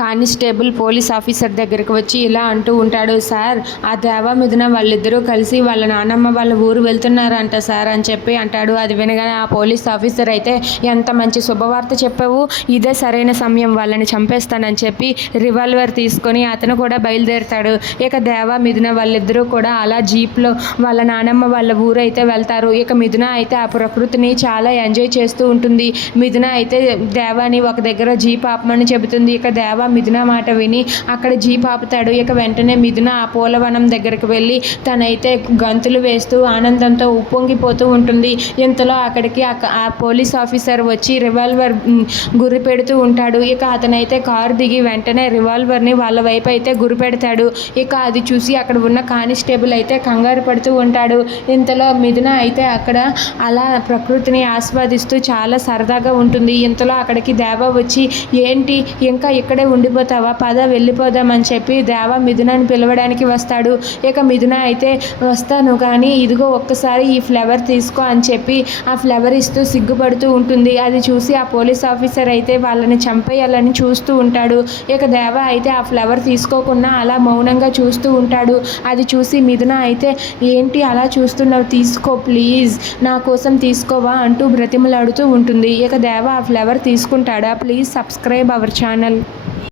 Constable police officer దగ్గరకు వచ్చి ఇలా అంటూ ఉంటాడు సార్ ఆ దేవా మిథున వాళ్ళిద్దరూ కలిసి వాళ్ళ నానమ్మ వాళ్ళ ఊరు వెళ్తున్నారంట సార్ అని చెప్పి అంటాడు. అది వినగానే ఆ పోలీస్ ఆఫీసర్ అయితే ఎంత మంచి శుభవార్త చెప్పావు. ఇదే సరైన సమయం వాళ్ళని చంపేస్తానని చెప్పి రివాల్వర్ తీసుకొని అతను కూడా బయలుదేరుతాడు. ఇక దేవా మిథున వాళ్ళిద్దరూ కూడా అలా జీప్లో వాళ్ళ నానమ్మ వాళ్ళ ఊరు అయితే వెళ్తారు. ఇక మిథున అయితే ఆ ప్రకృతిని చాలా ఎంజాయ్ చేస్తూ ఉంటుంది. మిథున అయితే దేవాని ఒక దగ్గర జీప్ ఆపమని చెబుతుంది. ఇక దేవా మిథున మాట విని అక్కడ జీప్ ఆపుతాడు. ఇక వెంటనే మిథున ఆ పూలవనం దగ్గరికి వెళ్ళి తనైతే గంతులు వేస్తూ ఆనందంతో ఉప్పొంగిపోతూ ఉంటుంది. ఇంతలో అక్కడికి ఆ- ఆ పోలీస్ ఆఫీసర్ వచ్చి రివాల్వర్ గురి పెడుతూ ఉంటాడు. ఇక అతనైతే కారు దిగి వెంటనే రివాల్వర్ని వాళ్ళ వైపు అయితే గురి పెడతాడు. ఇక అది చూసి అక్కడ ఉన్న కానిస్టేబుల్ అయితే కంగారు పడుతూ ఉంటాడు. ఇంతలో మిథున అయితే అక్కడ అలా ప్రకృతిని ఆస్వాదిస్తూ చాలా సరదాగా ఉంటుంది. ఇంతలో అక్కడికి దేవ వచ్చి ఏంటి? ఇంకా ఇక్కడే ఉండిపోతావా? పద వెళ్ళిపోదామని చెప్పి దేవ మిథునని పిలవడానికి వస్తాడు. ఇక మిథున అయితే వస్తాను కానీ ఇదిగో ఒక్కసారి ఈ ఫ్లవర్ తీసుకో అని చెప్పి ఆ ఫ్లవర్ ఇస్తూ సిగ్గుపడుతూ ఉంటుంది. అది చూసి ఆ పోలీస్ ఆఫీసర్ అయితే వాళ్ళని చంపేయాలని చూస్తూ ఉంటాడు. ఇక దేవ అయితే ఆ ఫ్లవర్ తీసుకోకుండా అలా మౌనంగా చూస్తూ ఉంటాడు. అది చూసి మిథున అయితే ఏంటి అలా చూస్తున్నావు? తీసుకో ప్లీజ్. నా కోసం తీసుకోవా? అంటూ బ్రతిమలాడుతూ ఉంటుంది. ఇక దేవ ఆ flower తీసుకుంటాడా? Please subscribe our channel.